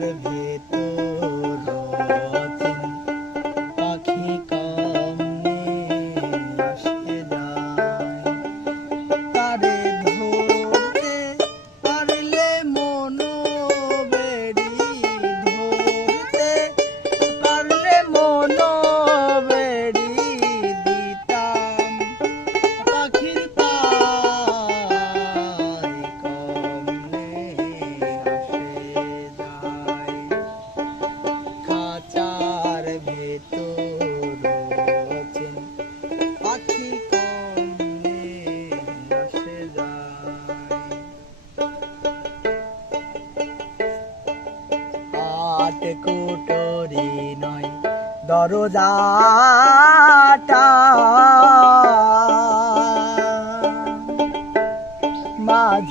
ভেতর অচিন পাখি কমনে আসে যায়। তারে ধরতে পারলে মনো বেড়ি, ধরতে পারলে মনো বেড়ি দিতাম পাখির পায় কমনে আসে যায়। খাঁচার ভেতর অচিন পাখি কমনে আসে যায়। আটকুটরি নয় দরজাটা,